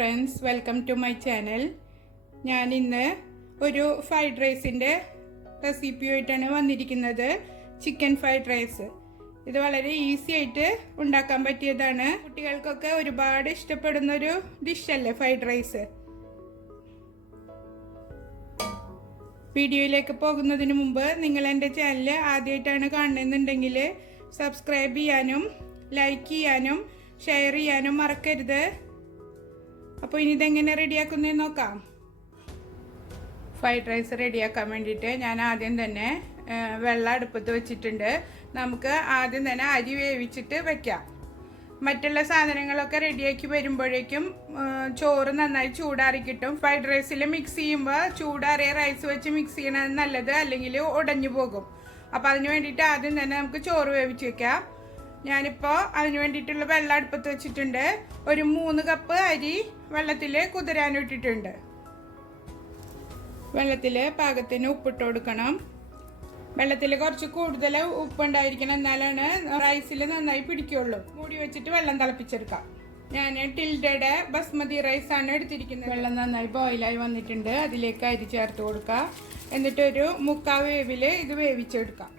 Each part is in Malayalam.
Friends, welcome to my channel. ഞാൻ ഇന്ന് ഒരു ഫ്രൈഡ് റൈസിൻ്റെ റെസിപ്പിയായിട്ടാണ് വന്നിരിക്കുന്നത്. Chicken fried rice. ഇത് വളരെ ഈസി ആയിട്ട് ഉണ്ടാക്കാൻ പറ്റിയതാണ്. കുട്ടികൾക്കൊക്കെ ഒരുപാട് ഇഷ്ടപ്പെടുന്നൊരു ഡിഷല്ലേ ഫ്രൈഡ് റൈസ്. വീഡിയോയിലേക്ക് പോകുന്നതിന് മുമ്പ് നിങ്ങൾ എൻ്റെ ചാനൽ ആദ്യമായിട്ടാണ് കാണുന്നുണ്ടെങ്കിൽ സബ്സ്ക്രൈബ് ചെയ്യാനും ലൈക്ക് ചെയ്യാനും ഷെയർ ചെയ്യാനും മറക്കരുത്. അപ്പോൾ ഇനി ഇതെങ്ങനെ റെഡിയാക്കുന്നതെന്ന് നോക്കാം. ഫ്രൈഡ് റൈസ് റെഡിയാക്കാൻ വേണ്ടിയിട്ട് ഞാൻ ആദ്യം തന്നെ വെള്ളം അടുപ്പത്ത് വെച്ചിട്ടുണ്ട്. നമുക്ക് ആദ്യം തന്നെ അരി വേവിച്ചിട്ട് വെക്കാം. മറ്റുള്ള സാധനങ്ങളൊക്കെ റെഡിയാക്കി വരുമ്പോഴേക്കും ചോറ് നന്നായി ചൂടാറി കിട്ടും. ഫ്രൈഡ് റൈസിൽ മിക്സ് ചെയ്യുമ്പോൾ ചൂടാറിയ റൈസ് വെച്ച് മിക്സ് ചെയ്യണത് നല്ലത്, അല്ലെങ്കിൽ ഉടഞ്ഞു പോകും. അപ്പോൾ അതിന് വേണ്ടിയിട്ട് ആദ്യം തന്നെ നമുക്ക് ചോറ് വേവിച്ച് വെക്കാം. ഞാനിപ്പോൾ അതിന് വേണ്ടിയിട്ടുള്ള വെള്ളം അടുപ്പത്ത് വെച്ചിട്ടുണ്ട്. ഒരു 3 കപ്പ് അരി വെള്ളത്തിൽ കുതിരാനിട്ടിട്ടുണ്ട്. വെള്ളത്തിൽ പാകത്തിന് ഉപ്പിട്ട് കൊടുക്കണം. വെള്ളത്തിൽ കുറച്ച് കൂടുതൽ ഉപ്പുണ്ടായിരിക്കണം, എന്നാലാണ് റൈസിൽ നന്നായി പിടിക്കുള്ളൂ. മൂടി വെച്ചിട്ട് വെള്ളം തിളപ്പിച്ചെടുക്കാം. ഞാൻ ടിൽഡയുടെ ബസ്മതി റൈസാണ് എടുത്തിരിക്കുന്നത്. വെള്ളം നന്നായി ബോയിലായി വന്നിട്ടുണ്ട്. അതിലേക്ക് അരി ചേർത്ത് കൊടുക്കാം. എന്നിട്ടൊരു 3/4 വേവിൽ ഇത് വേവിച്ചെടുക്കാം.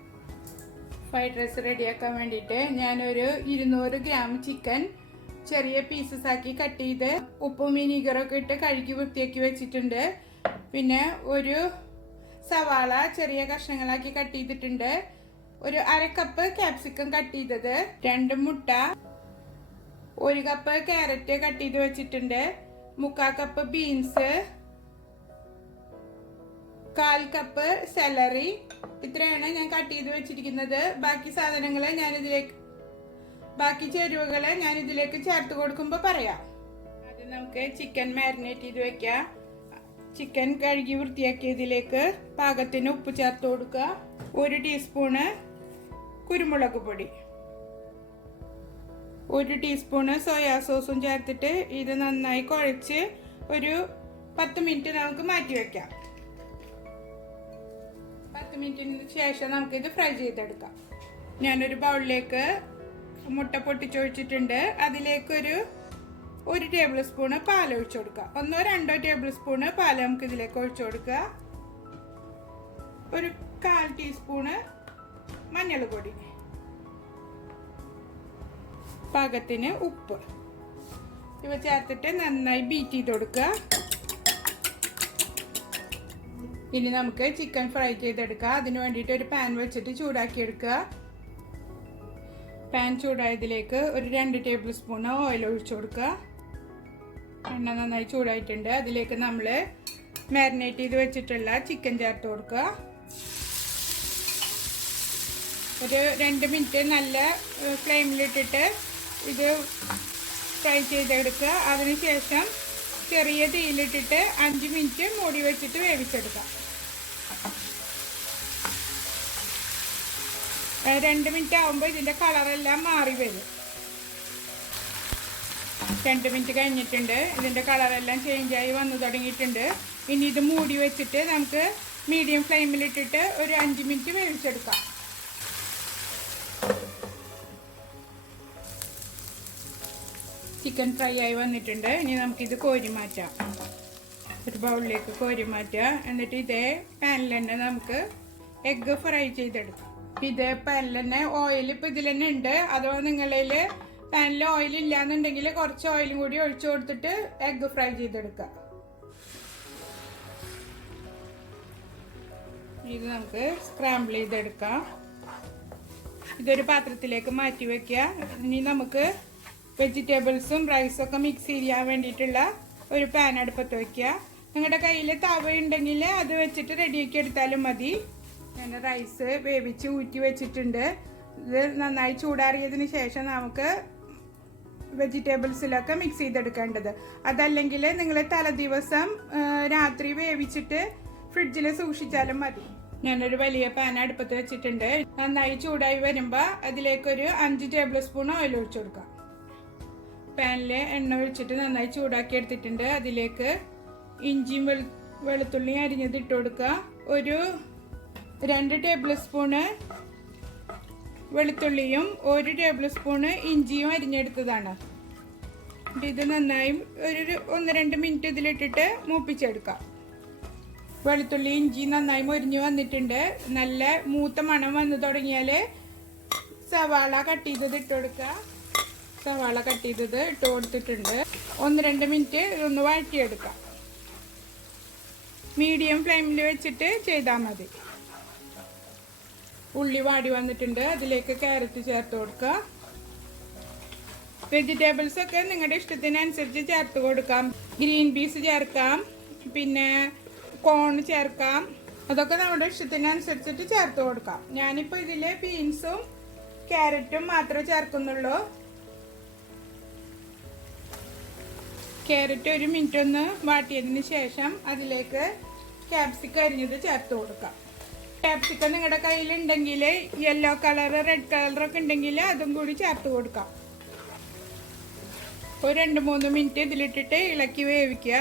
ഫ്രൈഡ് റൈസ് റെഡിയാക്കാൻ വേണ്ടിയിട്ട് ഞാനൊരു 200 ഗ്രാം ചിക്കൻ ചെറിയ പീസസ് ആക്കി കട്ട് ചെയ്ത് ഉപ്പും വിനീഗറൊക്കെ ഇട്ട് കഴുകി വൃത്തിയാക്കി വെച്ചിട്ടുണ്ട്. പിന്നെ ഒരു സവാള ചെറിയ കഷ്ണങ്ങളാക്കി കട്ട് ചെയ്തിട്ടുണ്ട്. ഒരു 1/2 കപ്പ് ക്യാപ്സിക്കം കട്ട് ചെയ്തത്, 2 മുട്ട, 1 കപ്പ് ക്യാരറ്റ് കട്ട് ചെയ്ത് വെച്ചിട്ടുണ്ട്, 3/4 കപ്പ് ബീൻസ്, 1/4 കപ്പ് സെലറി. ഇത്രയാണ് ഞാൻ കട്ട് ചെയ്ത് വെച്ചിരിക്കുന്നത്. ബാക്കി സാധനങ്ങൾ ബാക്കി ചേരുവകൾ ഞാൻ ഇതിലേക്ക് ചേർത്ത് കൊടുക്കുമ്പോൾ പറയാം. ആദ്യം നമുക്ക് ചിക്കൻ മാരിനേറ്റ് ചെയ്ത് വെക്കാം. ചിക്കൻ കഴുകി വൃത്തിയാക്കിയതിലേക്ക് പാകത്തിന് ഉപ്പ് ചേർത്ത് കൊടുക്കുക. 1 ടീസ്പൂണ് കുരുമുളക് പൊടി, 1 ടീസ്പൂണ് സോയാ സോസും ചേർത്തിട്ട് ഇത് നന്നായി കുഴച്ച് ഒരു 10 മിനിറ്റ് നമുക്ക് മാറ്റി വെക്കാം. 10 മിനിറ്റിന് ശേഷം നമുക്കിത് ഫ്രൈ ചെയ്തെടുക്കാം. ഞാനൊരു ബൗളിലേക്ക് മുട്ട പൊട്ടിച്ചൊഴിച്ചിട്ടുണ്ട്. അതിലേക്കൊരു 1 ടേബിൾ സ്പൂണ് പാൽ ഒഴിച്ചു കൊടുക്കുക. 1-2 ടേബിൾ സ്പൂണ് പാൽ നമുക്ക് ഇതിലേക്ക് ഒഴിച്ചു കൊടുക്കുക. ഒരു 1/4 ടീസ്പൂണ് മഞ്ഞൾപ്പൊടി, പാകത്തിന് ഉപ്പ് ഇവ ചേർത്തിട്ട് നന്നായി ബീറ്റ് ചെയ്ത് കൊടുക്കുക. ഇനി നമുക്ക് ചിക്കൻ ഫ്രൈ ചെയ്തെടുക്കാം. അതിന് വേണ്ടിയിട്ട് ഒരു പാൻ വെച്ചിട്ട് ചൂടാക്കി എടുക്കുക. പാൻ ചൂടായതിലേക്ക് ഒരു 2 ടേബിൾ സ്പൂൺ ഓയിൽ ഒഴിച്ചു കൊടുക്കുക. എണ്ണ നന്നായി ചൂടായിട്ടുണ്ട്. അതിലേക്ക് നമ്മൾ മാരിനേറ്റ് ചെയ്ത് വെച്ചിട്ടുള്ള ചിക്കൻ ചേർത്ത് കൊടുക്കുക. ഒരു 2 മിനിറ്റ് നല്ല ഫ്ലെയിമിലിട്ടിട്ട് ഇത് ഫ്രൈ ചെയ്തെടുക്കുക. അതിനുശേഷം ചെറിയ തീയിലിട്ടിട്ട് 5 മിനിറ്റ് മൂടി വെച്ചിട്ട് വേവിച്ചെടുക്കാം. 2 മിനിറ്റ് ആകുമ്പോൾ ഇതിൻ്റെ കളറെല്ലാം മാറി വരും. 2 മിനിറ്റ് കഴിഞ്ഞിട്ടുണ്ട്. ഇതിൻ്റെ കളറെല്ലാം ചേഞ്ചായി വന്നു തുടങ്ങിയിട്ടുണ്ട്. ഇനി ഇത് മൂടി വെച്ചിട്ട് നമുക്ക് മീഡിയം ഫ്ലെയിമിലിട്ടിട്ട് ഒരു 5 മിനിറ്റ് വേവിച്ചെടുക്കാം. ചിക്കൻ ഫ്രൈ ആയി വന്നിട്ടുണ്ട്. ഇനി നമുക്കിത് കോരി മാറ്റാം. ഒരു ബൗളിലേക്ക് കോരി മാറ്റുക. എന്നിട്ട് ഇതേ പാനിൽ തന്നെ നമുക്ക് എഗ്ഗ് ഫ്രൈ ചെയ്തെടുക്കാം. ഇതേ പാനിൽ തന്നെ ഓയിൽ ഇപ്പോൾ ഇതിൽ തന്നെ ഉണ്ട്. അഥവാ നിങ്ങളിൽ പാനിൽ ഓയിൽ ഇല്ലാന്നുണ്ടെങ്കിൽ കുറച്ച് ഓയിലും കൂടി ഒഴിച്ചു കൊടുത്തിട്ട് എഗ്ഗ് ഫ്രൈ ചെയ്തെടുക്കുക. ഇത് നമുക്ക് സ്ക്രാമ്പിൾ ചെയ്തെടുക്കാം. ഇതൊരു പാത്രത്തിലേക്ക് മാറ്റി വയ്ക്കുക. ഇനി നമുക്ക് വെജിറ്റബിൾസും റൈസൊക്കെ മിക്സ് ചെയ്യാൻ വേണ്ടിയിട്ടുള്ള ഒരു പാൻ അടുപ്പത്ത് വയ്ക്കുക. നിങ്ങളുടെ കയ്യിൽ തവ ഉണ്ടെങ്കിൽ അത് വെച്ചിട്ട് റെഡിയാക്കി എടുത്താലും മതി. ഞാൻ റൈസ് വേവിച്ച് ഊറ്റി വെച്ചിട്ടുണ്ട്. ഇത് നന്നായി ചൂടാറിയതിന് ശേഷം നമുക്ക് വെജിറ്റബിൾസിലൊക്കെ മിക്സ് ചെയ്തെടുക്കേണ്ടത്. അതല്ലെങ്കിൽ നിങ്ങൾ തലേദിവസം രാത്രി വേവിച്ചിട്ട് ഫ്രിഡ്ജിൽ സൂക്ഷിച്ചാലും മതി. ഞാനൊരു വലിയ പാൻ അടുപ്പത്ത് വെച്ചിട്ടുണ്ട്. നന്നായി ചൂടായി വരുമ്പോൾ അതിലേക്കൊരു 5 ടേബിൾ സ്പൂൺ ഓയിൽ ഒഴിച്ചു കൊടുക്കാം. പാനിൽ എണ്ണ ഒഴിച്ചിട്ട് നന്നായി ചൂടാക്കി എടുത്തിട്ടുണ്ട്. അതിലേക്ക് ഇഞ്ചിയും വെളുത്തുള്ളിയും അരിഞ്ഞത് ഇട്ട് കൊടുക്കുക. ഒരു 2 ടേബിൾ സ്പൂണ് വെളുത്തുള്ളിയും 1 ടേബിൾ സ്പൂണ് ഇഞ്ചിയും അരിഞ്ഞെടുത്തതാണ്. ഇത് നന്നായി ഒരു 1-2 മിനിറ്റ് ഇതിലിട്ടിട്ട് മൂപ്പിച്ചെടുക്കാം. വെളുത്തുള്ളി ഇഞ്ചി നന്നായി മൊരിഞ്ഞ് വന്നിട്ടുണ്ട്. നല്ല മൂത്ത മണം വന്നു തുടങ്ങിയാൽ സവാള കട്ട് ചെയ്തത് ഇട്ട് കൊടുക്കുക. സവാള കട്ട് ചെയ്തത് ഇട്ട് കൊടുത്തിട്ടുണ്ട്. 1-2 മിനിറ്റ് ഒന്ന് വഴറ്റിയെടുക്കാം. മീഡിയം ഫ്ലെയിമിൽ വെച്ചിട്ട് ചെയ്താൽ മതി. ഉള്ളി വാടി വന്നിട്ടുണ്ട്. അതിലേക്ക് ക്യാരറ്റ് ചേർത്ത് കൊടുക്കുക. വെജിറ്റബിൾസ് ഒക്കെ നിങ്ങളുടെ ഇഷ്ടത്തിനനുസരിച്ച് ചേർത്ത് കൊടുക്കാം. ഗ്രീൻ പീസ് ചേർക്കാം, പിന്നെ കോൺ ചേർക്കാം. അതൊക്കെ നമ്മുടെ ഇഷ്ടത്തിനനുസരിച്ചിട്ട് ചേർത്ത് കൊടുക്കാം. ഞാനിപ്പോൾ ഇതിൽ ബീൻസും ക്യാരറ്റും മാത്രമേ ചേർക്കുന്നുള്ളൂ. ക്യാരറ്റ് 1 മിനിറ്റ് ഒന്ന് വാട്ടിയതിന് ശേഷം അതിലേക്ക് ക്യാപ്സിക്കം അരിഞ്ഞത് ചേർത്ത് കൊടുക്കാം. ക്യാപ്സിക്കം നിങ്ങളുടെ കയ്യിലുണ്ടെങ്കിൽ യെല്ലോ കളർ, റെഡ് കളറൊക്കെ ഉണ്ടെങ്കിൽ അതും കൂടി ചേർത്ത് കൊടുക്കാം. ഒരു 2-3 മിനിറ്റ് ഇതിലിട്ടിട്ട് ഇളക്കി വേവിക്കുക.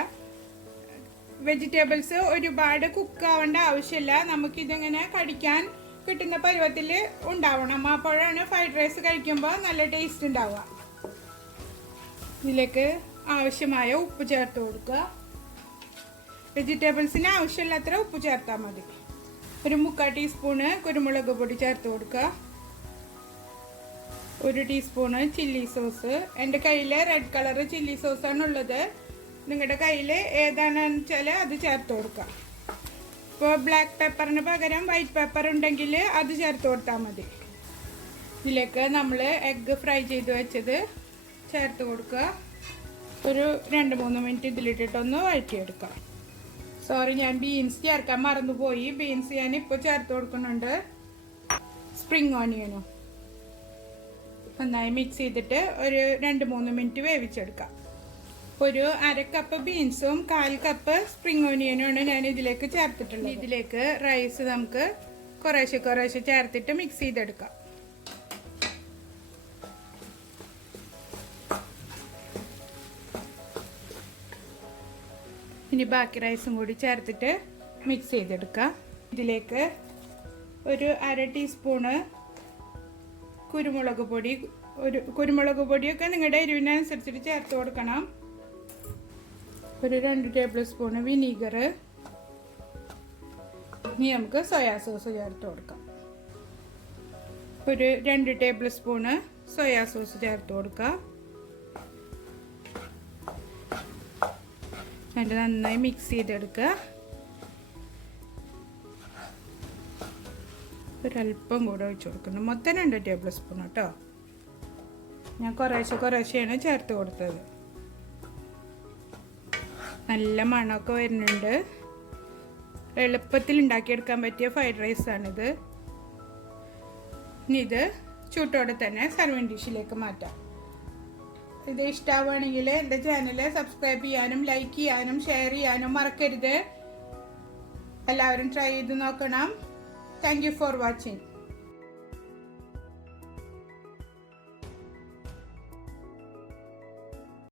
വെജിറ്റബിൾസ് ഒരുപാട് കുക്ക് ആവേണ്ട ആവശ്യമില്ല. നമുക്കിതിങ്ങനെ കടിക്കാൻ കിട്ടുന്ന പരുവത്തിൽ ഉണ്ടാവണം. അപ്പോഴാണ് ഫ്രൈഡ് റൈസ് കഴിക്കുമ്പോൾ നല്ല ടേസ്റ്റ് ഉണ്ടാവുക. ഇതിലേക്ക് ആവശ്യമായ ഉപ്പ് ചേർത്ത് കൊടുക്കുക. വെജിറ്റബിൾസിന് ആവശ്യമില്ലാത്ര ഉപ്പ് ചേർത്താൽ മതി. ഒരു 3/4 ടീസ്പൂണ് കുരുമുളക് പൊടി ചേർത്ത് കൊടുക്കുക. 1 ടീസ്പൂണ് ചില്ലി സോസ്. എൻ്റെ കയ്യിൽ റെഡ് കളർ ചില്ലി സോസാണ് ഉള്ളത്. നിങ്ങളുടെ കയ്യിൽ ഏതാണെന്ന് വെച്ചാൽ അത് ചേർത്ത് കൊടുക്കുക. ഇപ്പോൾ ബ്ലാക്ക് പെപ്പറിന് പകരം വൈറ്റ് പെപ്പർ ഉണ്ടെങ്കിൽ അത് ചേർത്ത് കൊടുത്താൽ മതി. ഇതിലേക്ക് നമ്മൾ എഗ്ഗ് ഫ്രൈ ചെയ്ത് വെച്ചത് ചേർത്ത് കൊടുക്കുക. ഒരു 2-3 മിനിറ്റ് ഇതിലിട്ടിട്ടൊന്ന് വഴറ്റിയെടുക്കാം. സോറി, ഞാൻ ബീൻസ് ചേർക്കാൻ മറന്നുപോയി. ബീൻസ് ഞാൻ ഇപ്പോൾ ചേർത്ത് കൊടുക്കുന്നുണ്ട്. സ്പ്രിംഗ് ഓണിയനും നന്നായി മിക്സ് ചെയ്തിട്ട് ഒരു 2-3 മിനിറ്റ് വേവിച്ചെടുക്കാം. ഒരു 1/2 കപ്പ് ബീൻസും 1/4 കപ്പ് സ്പ്രിംഗ് ഓണിയനുമാണ് ഞാൻ ഇതിലേക്ക് ചേർത്തിട്ടുള്ളത്. ഇതിലേക്ക് റൈസ് നമുക്ക് കുറേശ്ശെ ചേർത്തിട്ട് മിക്സ് ചെയ്തെടുക്കാം. ഇനി ബാക്കി റൈസും കൂടി ചേർത്തിട്ട് മിക്സ് ചെയ്തെടുക്കാം. ഇതിലേക്ക് ഒരു 1/2 ടീസ്പൂണ് കുരുമുളക് പൊടി. കുരുമുളക് പൊടിയൊക്കെ നിങ്ങളുടെ എരിവിനനുസരിച്ചിട്ട് ചേർത്ത് കൊടുക്കണം. ഒരു 2 ടേബിൾ സ്പൂണ് വിനീഗർ. ഇനി നമുക്ക് സോയാ സോസ് ചേർത്ത് കൊടുക്കാം. ഒരു 2 ടേബിൾ സ്പൂണ് സോയാ സോസ് ചേർത്ത് കൊടുക്കാം. എന്നിട്ട് നന്നായി മിക്സ് ചെയ്തെടുക്കുക. ഒരല്പം കൂടെ ഒഴിച്ചു കൊടുക്കണം. മൊത്തം 2 ടേബിൾ സ്പൂൺ കേട്ടോ. ഞാൻ കുറേശ്ശെയാണ് ചേർത്ത് കൊടുത്തത്. നല്ല മണമൊക്കെ വരുന്നുണ്ട്. എളുപ്പത്തിൽ ഉണ്ടാക്കിയെടുക്കാൻ പറ്റിയ ഫ്രൈഡ് റൈസാണിത്. ഇനി ഇത് ചൂട്ടോടെ തന്നെ സർവിങ് ഡിഷിലേക്ക് മാറ്റാം. ഇത് ഇഷ്ടമാവുകയാണെങ്കിൽ എൻ്റെ ചാനൽ സബ്സ്ക്രൈബ് ചെയ്യാനും ലൈക്ക് ചെയ്യാനും ഷെയർ ചെയ്യാനും മറക്കരുത്. എല്ലാവരും ട്രൈ ചെയ്ത് നോക്കണം. Thank you for watching.